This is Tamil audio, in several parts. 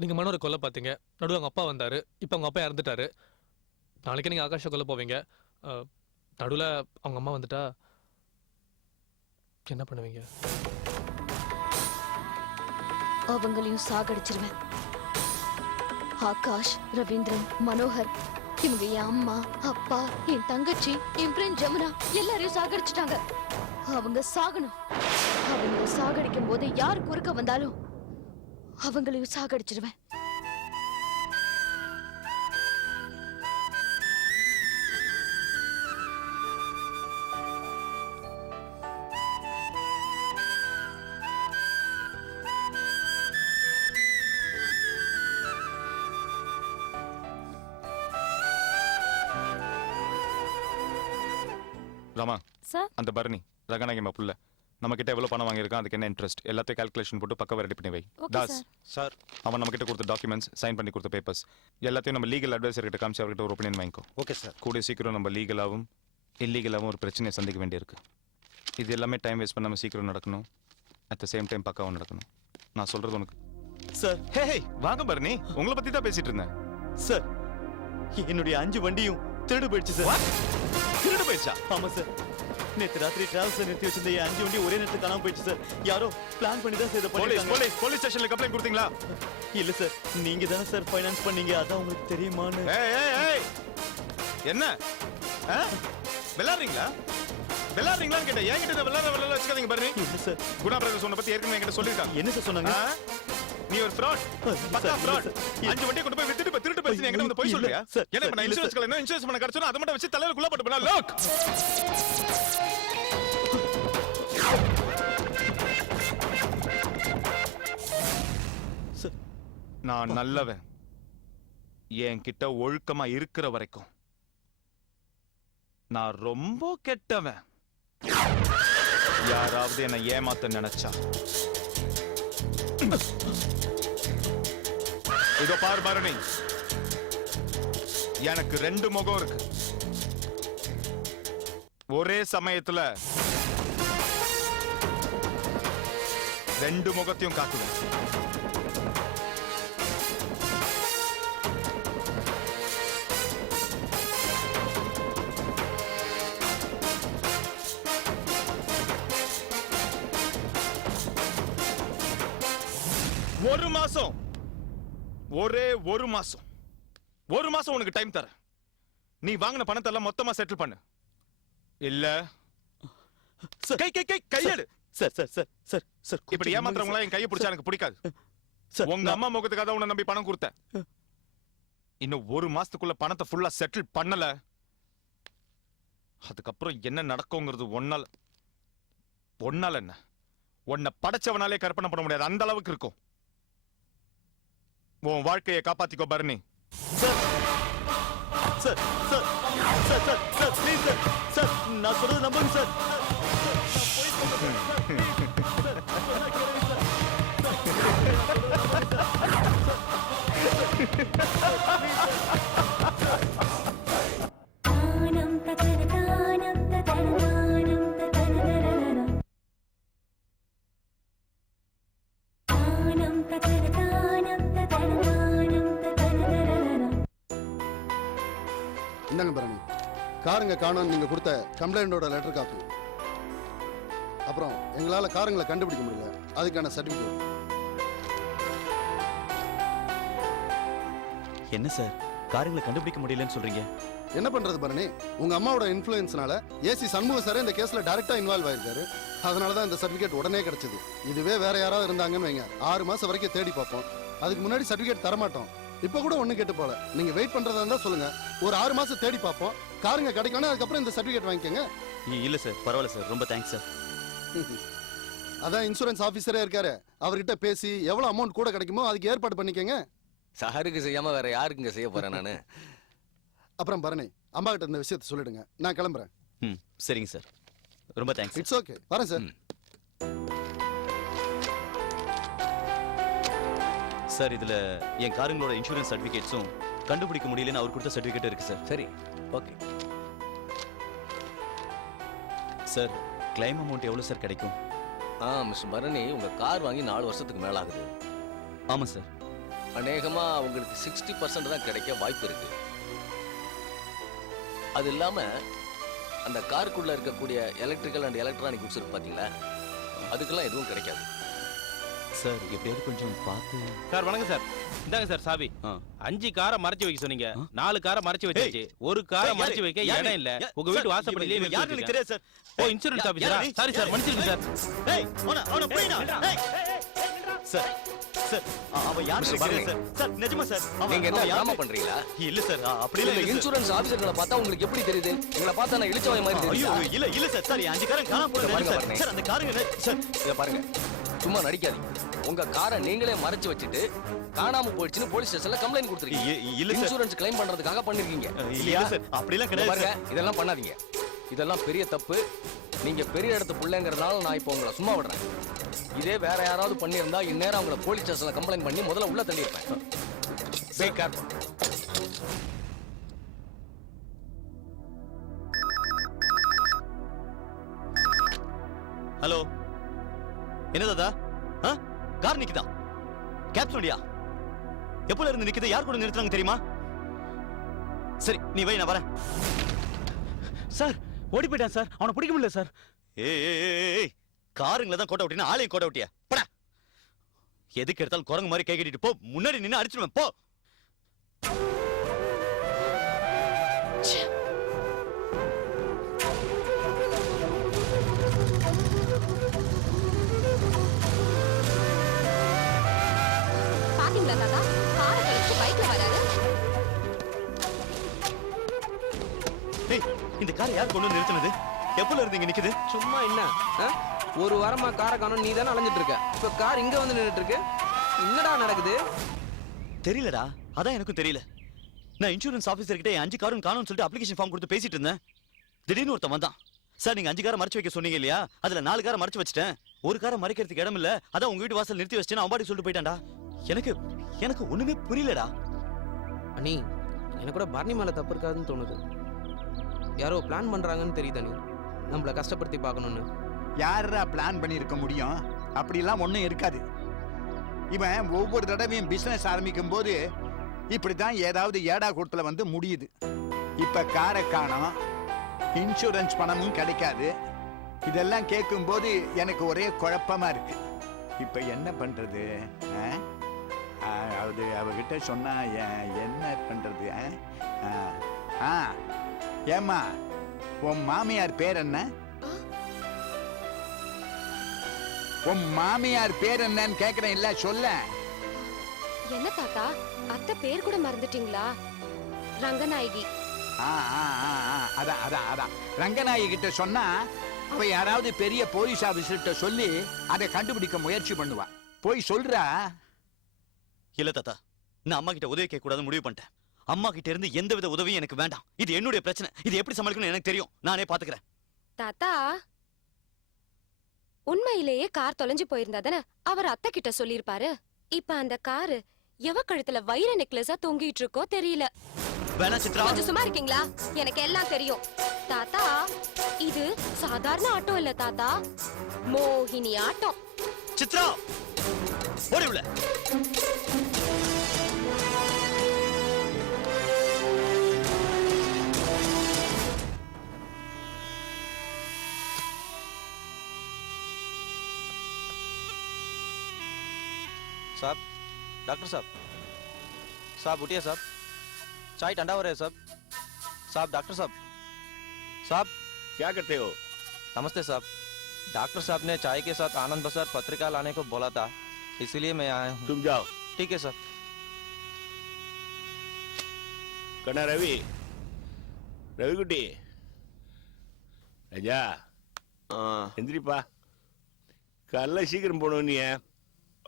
நீங்கள் மனோரை கொல்ல பார்த்தீங்க, நடுவில் அவங்க அப்பா வந்தார், இப்போ அவங்க அப்பா இறந்துட்டாரு. நாளைக்கு நீங்கள் ஆகாஷை கொல்ல போவீங்க, நடுவில் அவங்க அம்மா வந்துட்டா என்ன பண்ணுவீங்க? அவங்களையும் சாகடிச்சிருவேன். ஆகாஷ், ரவீந்திரன், மனோகர், இவங்க என் அம்மா, அப்பா, என் தங்கச்சி, என் ஃப்ரெண்ட் ஜமுனா எல்லாரையும் சாகடிச்சிட்டாங்க. அவங்க சாகணும். அவங்க சாகடிக்கும் போது யார் குறுக்க வந்தாலும் அவங்களையும் சாகடிச்சிருவேன். ராமா சார், அந்த பரணி ரகநாயகமா புள்ள நம்ம கிட்ட எவ்வளவு பணம் வாங்கியிருக்கான், அதுக்கு என்ன இன்ட்ரெஸ்ட் எல்லாத்தையும் கால்குலேஷன் போட்டு பக்கம் ரெடி பண்ணி வை. தாஸ் சார், அவன் நம்ம கிட்ட கொடுத்த டாக்குமெண்ட்ஸ், சைன் பண்ணி கொடுத்த பேப்பர்ஸ் எல்லாத்தையும் நம்ம லீகல் அட்வைசர் கிட்ட காமிச்சு அவர்கிட்ட ஒரு ஒப்பீனியன் வாங்கிக்கோ. Okay sir. கூடிய சீக்கிரம் நம்ம லீகலாகவும் இல்லீகலாகவும் ஒரு பிரச்சனையை சந்திக்க வேண்டியிருக்கு. இது எல்லாமே டைம் வேஸ்ட் பண்ணாமல் சீக்கிரம் நடக்கணும், அட் த சேம் டைம் பக்காவும் நடக்கணும். நான் சொல்றது உனக்கு சார். ஹே வாங்க பரணி, உங்களை பத்தி தான் பேசிட்டு இருந்தேன். சார், என்னுடைய 5 வண்டியும் திருடு போயிடுச்சு சார். திருடு போயிடுச்சா? ஆமா சார். நேற்று ராத்திரி டிராவல்ஸ் நிறுத்தி வச்சிருந்த 5 வண்டி ஒரே நேரத்தில் காணாம போயிடுச்சு சார். யாரோ பிளான் பண்ணி தான் சார் போலீஸ் ஸ்டேஷன்ல கம்ப்ளைண்ட் கொடுத்தீங்களா? இல்ல சார், நீங்க தானே சார் ஃபைனான்ஸ் பண்ணீங்க, அதான் உங்களுக்கு தெரியுமான்னு. என்ன விளையாடுறீங்களான்னு கேட்டேன். என்கிட்ட விளையாட வச்சுக்காதீங்க பரணி. இல்ல சார். குணா பிரதர்ஸ் உன்னை பத்தி ஏற்கனவே என்கிட்ட சொல்லிருக்காங்க. என்ன சார் சொன்னாங்க? நீ ஒரு fraud, பக்கா fraud. 5 வண்டியை கொண்டு போய் வித்துட்டு திருட்டு பேசி என்கிட்ட வந்து போய் சொல்றியா? என்ன பண்ண இன்சூரன்ஸ் கல என்ன இன்சூரன்ஸ் பண்ண கடச்சோனா அத மட்டும் வச்சு தலையில குள்ள போட்டு போனா லோக். நான் நல்லவன், என்கிட்ட ஒழுக்கமா இருக்கிற வரைக்கும். நான் ரொம்ப கெட்டவன். யாராவது என்ன ஏமாத்த நினைச்சா இதோ பார் பரணி, எனக்கு 2 முகம் இருக்கு. ஒரே சமயத்துல 2 முகத்தையும் காட்டுவேன். ஒரு மாசம், ஒரே ஒரு மாசம் உனக்கு டைம் தர. நீ வாங்கின பணத்தை எல்லாம் மொத்தமா செட்டில் பண்ணு. இல்ல கையெடு. சார், இப்படி ஏமாத்துறவங்களா என் கையை பிடிச்சா எனக்கு பிடிக்காது. உங்க அம்மா முகத்துக்காக உன்னை நம்பி பணம் கொடுத்தேன். இன்னும் ஒரு மாசத்துக்குள்ள பணத்தை ஃபுல்லா செட்டில் பண்ணல, அதுக்கப்புறம் என்ன நடக்குங்கிறது ஒன்னால என்ன உன்னை படைச்சவனாலே கற்பனை பண்ண முடியாது, அந்த அளவுக்கு இருக்கும். உன் வாழ்க்கையை காப்பாத்திக்கோ பரணி. சார், ப்ளீஸ் சார், நான் சொல்றது நம்புங்க சார். இந்தாங்க பரணி, காருங்க காணோம் நீங்க கொடுத்த கம்ப்ளைண்டோட லெட்டர் காப்பி, அப்புறம் எங்களால காருங்களை கண்டுபிடிக்க முடியல அதுக்கான சர்டிபிகேட். என்ன சார், காருங்களை கண்டுபிடிக்க முடியலன்னு சொல்றீங்க? என்ன பண்றது பரணி, உங்க அம்மாவோட இன்ஃப்ளூயன்ஸ்னால ஏசி சண்முக சார் இந்த கேஸ்ல டைரக்டா இன்வால்வ் ஆயிருக்காரு. அதனாலதான் இந்த சர்டிபிகேட் உடனே கிடைச்சது. இதுவே வேற யாராவது இருந்தாங்கன்னு வைங்க, 6 மாசம் வரைக்கும் தேடி பார்ப்போம். அதுக்கு முன்னாடி சர்டிபிகேட் தரமாட்டோம். இப்ப கூட ஒண்ணு கேட்டு போல, நீங்க வெயிட் பண்றதா இருந்தா சொல்லுங்க, ஒரு 6 மாசம் தேடி பார்ப்போம். காருங்க கிடைக்கணும், அதுக்கப்புறம் இந்த சர்டிபிகேட் வாங்கிக்கோங்க. இல்ல சார், பரவாயில்ல சார், ரொம்ப தேங்க்ஸ் சார். அதான் இன்சூரன்ஸ் ஆபீசரே இருக்காரு, அவர்கிட்ட பேசி எவ்வளவு அமௌண்ட் கூட கிடைக்குமோ அதுக்கு ஏற்பாடு பண்ணிக்கங்க. சாருக்கு செய்யாம வேற யாருக்குங்க செய்ய போறேன் நானு. அப்புறம் பரணி, அம்மா கிட்ட இந்த விஷயத்தை சொல்லிடுங்க, நான் கிளம்புறேன். சரிங்க சார், ரொம்ப தேங்க்ஸ். இட்ஸ் ஓகே, வரேன் சார். சார், இதுல என் காருங்களோட இன்சூரன்ஸ் சர்டிபிகேட்ஸும் கண்டுபிடிக்க முடியலன்னு அவர் கொடுத்த சர்டிபிகேட் இருக்கு சார். சரி, ஓகே சார். கிளைம் அமௌண்ட் எவ்வளவு சார் கிடைக்கும்? மிஸ்டர் பரணி, உங்க கார் வாங்கி 4 வருஷத்துக்கு மேல ஆகுது. ஆமா சார். அநேகமா உங்களுக்கு 60% தான் கிடைக்க வாய்ப்பு இருக்கு. அது இல்லாம அந்த காருக்குள்ள இருக்கக்கூடிய எலக்ட்ரிக்கல் அண்ட் எலக்ட்ரானிக் குட்ஸ் இருக்கு பாத்தீங்களா, அதுக்கெல்லாம் எதுவும் கிடைக்காது. சார் எப்படியாவது கொஞ்சம் பார்த்து. சார் வணக்கம் சார், இந்தாங்க சார் சாவி. 5 காரை மறைச்சு வைக்க சொன்னீங்க, 4 காரை மறைச்சு வச்சாச்சு. ஒரு காரை மறைச்சு வைக்க இடம் இல்ல. உங்க வீட்டு வாசப்படியிலே யாரு எனக்கு தெரியாது சார். ஓ இன்சூரன்ஸ் ஆபீசரா? சாரி சார், மன்னிச்சிருங்க சார். ஏய் அவன புடிடா. ஏய் சார் சார் அவ யாரு எனக்கு தெரியாது சார். சார் நிஜமா சார். நீங்க என்ன டிராமா பண்றீங்களா? இல்ல சார் அப்படி இல்ல, இல்ல. இன்சூரன்ஸ் ஆபீசர்களை பார்த்தா உங்களுக்கு எப்படி தெரியுது? உங்களை பார்த்தா நான் இழுச்சவாய் மாதிரி ஐயோ தெரியுது. இல்ல சார். சார் 5 காரன் காணாம போனது சார். சார் அந்த காருங்க சார். இத பாருங்க, சும்மா நடிக்காதீங்க. உங்க காரை நீங்களே மறைச்சு வச்சுட்டு காணாம போயிடுச்சுன்னு போலீஸ் ஸ்டேஷன்ல கம்ப்ளைண்ட் கொடுத்துருக்கீங்க. இல்ல சார். இன்சூரன்ஸ் கிளைம் பண்றதுக்காக பண்ணிருக்கீங்க இல்ல சார் அப்படி எல்லாம் இத கிடையாது பாருங்க, சார். இதெல்லாம் பண்ணாதீங்க. இதெல்லாம் பெரிய தப்பு. நீங்க பெரிய இடத்து பிள்ளைங்கிறதுனால நான் இப்போ உங்களை சும்மா விடுறேன். இதே வேற யாராவது பண்ணியிருந்தா இந்நேரம் அவங்கள போலீஸ் ஸ்டேஷன்ல கம்ப்ளைண்ட் பண்ணி முதல்ல உள்ள தள்ளியிருப்பேன். Be careful. ஹலோ என்ன தாதா? கார் நிக்குதா? கேப் சொல்லியா? எப்பல இருந்து நிக்குது? யார் கூட நிறுத்துறாங்க தெரியுமா? சரி நீ வை, நான் வரேன். சார் ஓடி போயிட்டான் சார். அவனை பிடிக்க முடியல சார். ஏய் காருங்கள தான் கோட்டை விட்டினா ஆளையும் கோட்டை விட்டியா? போடா. எதுக்கு எடுத்தாலும் குரங்கு மாதிரி கை கட்டிட்டு போ. முன்னாடி நின்னு அடிச்சிடுவேன் போ. பாத்தீங்களா தாத்தா, காரை கழிச்சு பைக்ல வராரு. ஏய் இந்த கார் யார் கொண்டு வந்து நிறுத்துனது? எப்பல இருந்து இங்க நிக்குது? சும்மா என்ன ஒரு வாரமா காரை காணோம், நீ தானே அலைஞ்சிட்டு இருக்க. இப்ப கார் இங்க வந்து நின்னுட்டு இருக்கு. என்னடா நடக்குது? தெரியலடா, அதான் எனக்கும் தெரியல. நான் இன்சூரன்ஸ் ஆபீசர் கிட்ட 5 காரும் காணும்னு சொல்லிட்டு அப்ளிகேஷன் ஃபார்ம் கொடுத்து பேசிட்டு இருந்தேன். திடீர்னு ஒருத்தன் வந்தான். சார் நீங்க 5 காரை மறைச்சு வைக்க சொன்னீங்க இல்லையா, அதுல 4 காரை மறைச்சு வச்சிட்டேன். ஒரு காரை மறைக்கிறதுக்கு இடம் இல்ல, அதான் உங்க வீட்டு வாசல் நிறுத்தி வச்சிட்டேன். அவன் பாட்டி சொல்லிட்டு போயிட்டான்டா. எனக்கு ஒண்ணுமே புரியலடா. அண்ணி எனக்கு கூட பரணி மேல தப்பு இருக்காதுன்னு தோணுது. யாரோ பிளான் பண்றாங்கன்னு தெரியுது அண்ணி, நம்மள கஷ்டப்படுத்தி பார்க்கணும்னு. யாரா பிளான் பண்ணியிருக்க முடியும்? அப்படிலாம் ஒன்றும் இருக்காது. இவன் ஒவ்வொரு தடவையும் பிசினஸ் ஆரம்பிக்கும் போது இப்படித்தான் ஏதாவது ஏடா கூட்டத்துல வந்து முடியுது. இப்ப காரை காணோம், இன்சூரன்ஸ் பணமும் கிடைக்காது. இதெல்லாம் கேட்கும் போது எனக்கு ஒரே குழப்பமா இருக்கு. இப்ப என்ன பண்றது? அது அவகிட்ட சொன்னா என்ன பண்றது? ஏம்மா, உன் மாமியார் பேர் என்ன? உன் மாமியார் பேர் என்னன்னு கேக்குறேன். இல்ல சொல்ல. என்ன தாத்தா, அத்தை பேர் கூட மறந்துட்டீங்களா? ரங்கநாயகி. அதான் ரங்கநாயகி கிட்ட சொன்னா அவ யாராவது பெரிய போலீஸ் ஆபீசர்கிட்ட சொல்லி அதை கண்டுபிடிக்க முயற்சி பண்ணுவா. போய் சொல்றா. இல்ல தாத்தா, நான் அம்மா கிட்ட உதவி கேட்க கூடாதுன்னு முடிவு பண்ணிட்டேன். அம்மா கிட்ட இருந்து எந்தவித உதவியும் எனக்கு வேண்டாம். இது என்னுடைய பிரச்சனை. இது எப்படி சமாளிக்கணும்னு எனக்கு தெரியும். நானே பாத்துக்கிறேன். தாத்தா, உண்மையிலேயே கார் தொலைஞ்சு போயிருந்தா தானே அவர் அத்தை கிட்ட சொல்லிருப்பாரு. இப்ப அந்த காரு எவ கழுத்துல வைர நெக்லஸா தொங்கிட்டு இருக்கோ தெரியல. வேணா சித்ரா, கொஞ்சம் சும்மா இருக்கீங்களா? எனக்கு எல்லாம் தெரியும். தாத்தா, இது சாதாரண ஆட்டோ இல்ல தாத்தா, மோகினி ஆட்டோ. சித்ரா ஓடி உள்ள. साहब, डॉक्टर साहब, साहब उठिए साहब, चाय ठंडा हो रहा है साहब. साहब डॉक्टर साहब, साहब क्या करते हो? नमस्ते साहब. डॉक्टर साहब ने चाय के साथ आनंद बसार पत्रिका लाने को बोला था, इसीलिए मैं आया हूँ. तुम जाओ. ठीक है सर. कना रवि, रवि कुटी, राजा, எந்திரிப்பா. காலைல சீக்கிரம் போகணும். நீ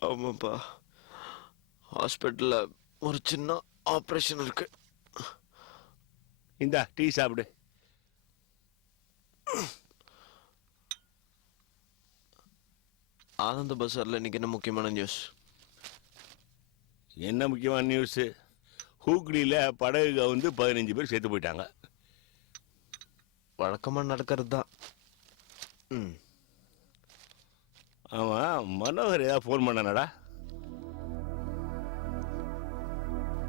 ஆமாப்பா, ஹாஸ்பிட்டலில் ஒரு சின்ன ஆப்ரேஷன் இருக்கு. இந்தா டீ சாப்பிடு. ஆனந்த பசாரில் இன்னைக்கு என்ன முக்கியமான நியூஸ்? என்ன முக்கியமான நியூஸ்? ஹூக்ளியில் படகு வந்து 15 பேர் செத்து போயிட்டாங்க. வழக்கமாக நடக்கிறது தான். ஆமாம், மனோகர் ஏதாவது ஃபோன் பண்ணானடா?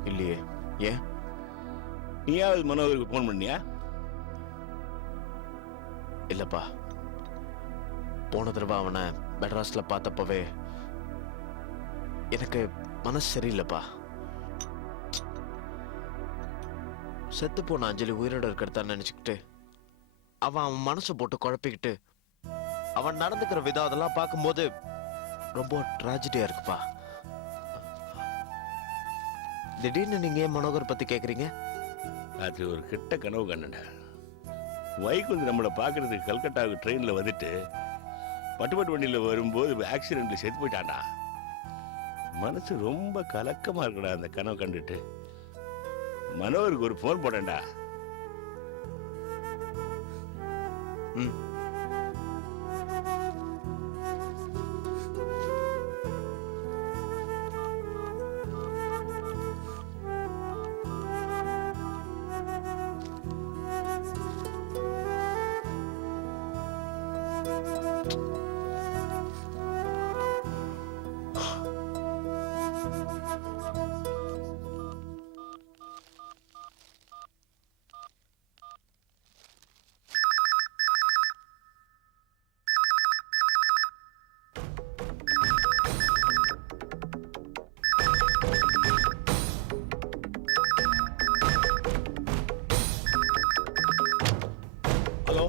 இல்லையே. ஏன்? நீயாவது மனோகருக்கு ஃபோன் பண்ணியா? இல்லப்பா, போன தடவை அவனை மெட்ராஸ்ல பார்த்தப்பவே எனக்கு மனசு சரியில்லைப்பா. செத்து போன அஞ்சலி உயிரோட இருக்கிறதா நினைச்சுக்கிட்டு அவன் மனசை போட்டு குழப்பிக்கிட்டு அவன் நடந்துக்கிற விதம் அதெல்லாம் பார்க்கும்போது ரொம்ப ட்ராஜடியா இருக்குப்பா. திடீர்னு நீங்க ஏன் மனோகர் பத்தி கேக்குறீங்க? அது ஒரு கெட்ட கனவு கண்ணடா. வைகுந்த் நம்மளை பார்க்கறதுக்கு கல்கட்டாவுக்கு ட்ரெயினில் வந்துட்டு பட்டுப்பட்டு வண்டியில் வரும்போது ஆக்சிடென்ட்ல செத்து போயிட்டான்டா. மனசு ரொம்ப கலக்கமா இருக்குடா அந்த கனவு கண்டுட்டு. மனோகருக்கு ஒரு ஃபோன் போட்டேன்டா. ம். ஹலோ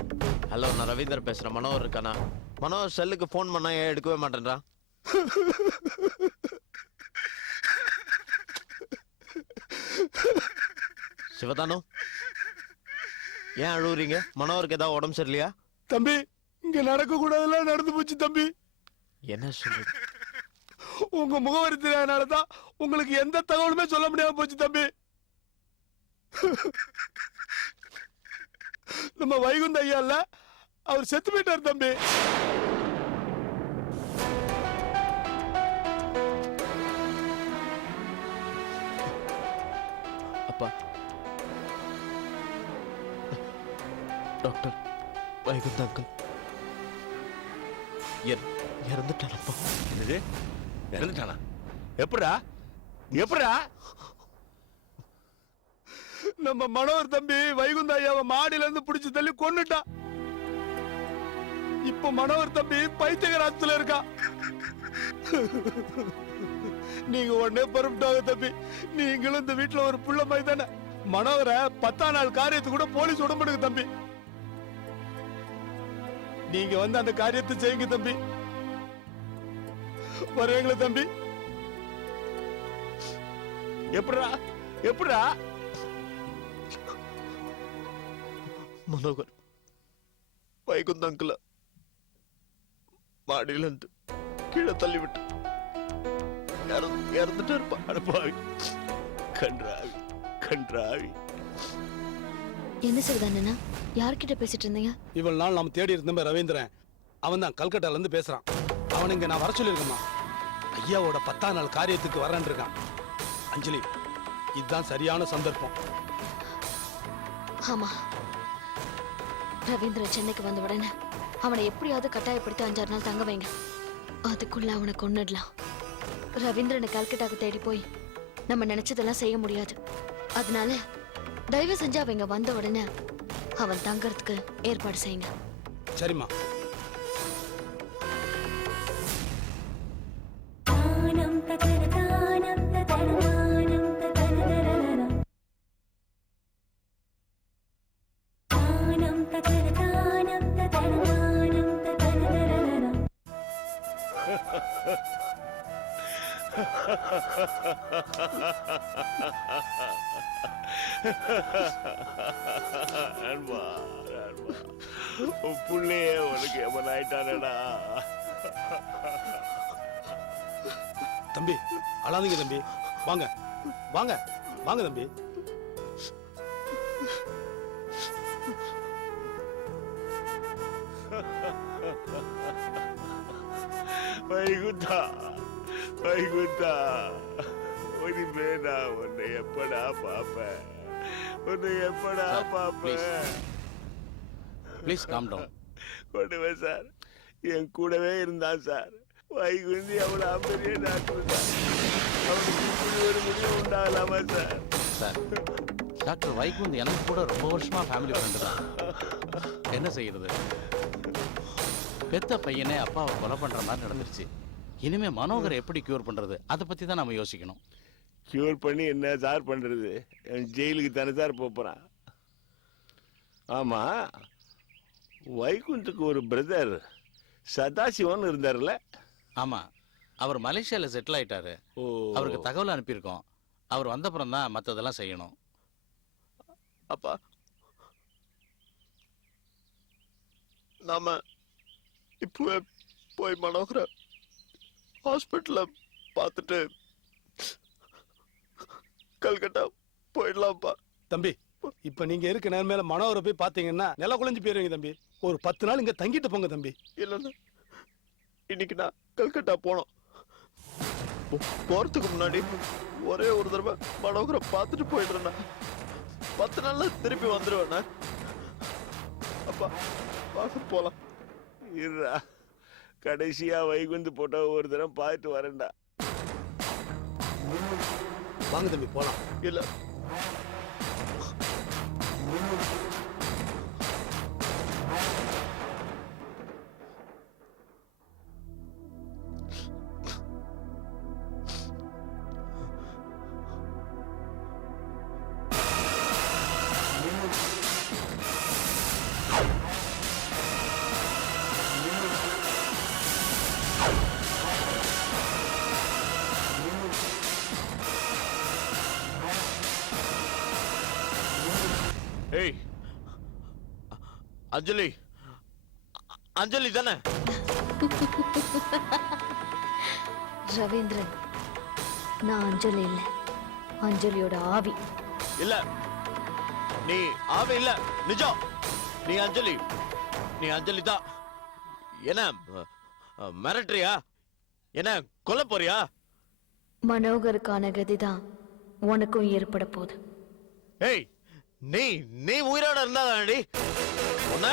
ஹலோ, நான் ரவீந்தர் பேசுறேன். மனோகர் இருக்கானா? மனோகர் செல்லுக்கு ஃபோன் பண்ணா ஏன் எடுக்கவே மாட்டேன்றான்? சிவதானு, ஏன் அழுவுறீங்க? மனோகருக்கு ஏதாவது உடம்பு சரியில்லையா? தம்பி, இங்க நடக்க கூடாதெல்லாம் நடந்து போச்சு தம்பி. என்ன சொல்றது? உங்க முகவரி தெரியாதனாலதான் உங்களுக்கு எந்த தகவலுமே சொல்ல முடியாம போச்சு தம்பி. நம்ம வைகுந்த ஐயா இல்ல, அவர் செத்து போயிட்டார் தம்பி. அப்பா, டாக்டர், வைகுந்த அங்கிள் இறந்துட்டானப்பா. என்னது? இறந்துட்டானா? எப்படா? எப்படா? நம்ம மனோகர் தம்பி வைகுந்த ஐயாவை மாடியில இருந்து பிடிச்சு தள்ளி கொன்னுட்டான். இப்ப மனோகர் தம்பி பைத்தியகராத்துல இருக்கா. நீங்க உடனே பரப்பிட்டாங்க தம்பி. நீங்களும் இந்த வீட்டுல ஒரு புள்ள மாதிரி தானே. மனோகரை 10ஆம் நாள் காரியத்துக்கு கூட போலீஸ் உடம்புடுங்க தம்பி. நீங்க வந்து அந்த காரியத்தை செய்யுங்க தம்பி. வரீங்களா தம்பி? எப்படா? எப்படா? மனோகர் வைகுந்த அங்கிள மாடியில இருந்து கீழே தள்ளிவிட்டு இறந்துட்டு இருப்பான். அடப்பாவி, கன்றாவி, கன்றாவி. என்ன சிவதானண்ணா, யார்கிட்ட பேசிட்டு இருந்தீங்க? இவ்வளவு நாள் நம்ம தேடி இருந்தோம் ரவீந்திரன். அவன் தான் கல்கட்டால இருந்து பேசுறான். அவன் இங்க நான் வர சொல்லியிருக்கேம்மா. ஐயாவோட 10ஆம் நாள் காரியத்துக்கு வரேன் இருக்கான். அஞ்சலி, இதுதான் சரியான சந்தர்ப்பம். ஆமா, ரவீந்திரன் சென்னைக்கு வந்த உடனே அவனை எப்படியாவது கட்டாயப்படுத்தி 5-6 நாள் தங்க வைங்க. அதுக்குள்ள அவனை கொன்னுடலாம். ரவீந்திரனை கல்கட்டாக்கு தேடி போய் நம்ம நினைச்சதெல்லாம் செய்ய முடியாது. அதனால தயவு செஞ்சு அவங்க வந்த உடனே அவன் தங்கறதுக்கு ஏற்பாடு செய்யுங்க. சரிம்மா. அன்பா, அன்பா, உன் புள்ளையே உனக்கு எவன் ஆயிட்டானடா. தம்பி, அழாதீங்க தம்பி. வாங்க வாங்க வாங்க தம்பி. வைகுந்தா, வைகுந்தா, இனிமே நான் உன்னை எப்படா பாப்பேன்? உன்னை எப்படா பாப்பேன்? Please calm down. கொண்டுவே சார், என் கூடவே இருந்தான் சார். வைகுந்தி அவ்வளோ பெரிய டாக்டர் சார். அவனுக்கு இப்படி ஒரு முடிவு உண்டாகலாமா சார்? சார் டாக்டர் வைகுந்த் எனக்கு கூட ரொம்ப வருஷமா ஃபேமிலி ஃப்ரெண்டு தான். என்ன செய்யறது, பெத்த பையனே அப்பாவை கொலை பண்ற மாதிரி நடந்துருச்சு. இனிமே மனோகரை எப்படி கியூர் பண்றது, அதை பத்தி தான் நம்ம யோசிக்கணும். கியூர் பண்ணி என்ன சார் பண்றது? ஜெயிலுக்கு தானே சார் போறான். ஆமா, வைகுந்துக்கு ஒரு பிரதர் சதாசிவன் இருந்தார்ல? ஆமா, அவர் மலேசியால செட்டில் ஆயிட்டாரு. ஓ, அவருக்கு தகவல் அனுப்பியிருக்கோம். அவர் வந்தப்புறம் தான் மற்றதெல்லாம் செய்யணும். அப்பா, நாம இப்பவே போய் மனோகர ஹாஸ்பிட்டல்ல பார்த்துட்டு கல்கட்டா போயிடலாம்ப்பா. தம்பி, இப்ப நீங்க இருக்க நேரம் மேல மனோகரை போய் பாத்தீங்கன்னா நில குழஞ்சு போயிருவீங்க தம்பி. ஒரு 10 நாள் இங்க தங்கிட்டு போங்க தம்பி. இல்லைன்னா இன்னைக்கு நான் கல்கட்டா போனோம். போறதுக்கு முன்னாடி ஒரே ஒரு தடவை மனோகரை பார்த்துட்டு போயிடுறேண்ணா. 10 நாள்ல திருப்பி வந்துடுவேண்ணா. அப்பா வாங்க போலாம். இருடா, கடைசியா வைகுந்து போட்டோ ஒரு தடவை பார்த்துட்டு வரேன்டா. வாங்க தம்பி போலாம். இல்ல ஏய், அஞ்சலி, அஞ்சலி தானே? ரவீந்திரன், நான் அஞ்சலி இல்ல, அஞ்சலியோட ஆவி. இல்ல, நீ ஆவே இல்ல, நிஜம். நீ அஞ்சலி, நீ அஞ்சலி தான். என்ன மிரட்டுறியா? என்ன கொல்ல போறியா? மனோகருக்கான கதிதான் உனக்கும் ஏற்பட போகுது. ஏய், நீ நீ உயிரோட இருந்தா உன்ன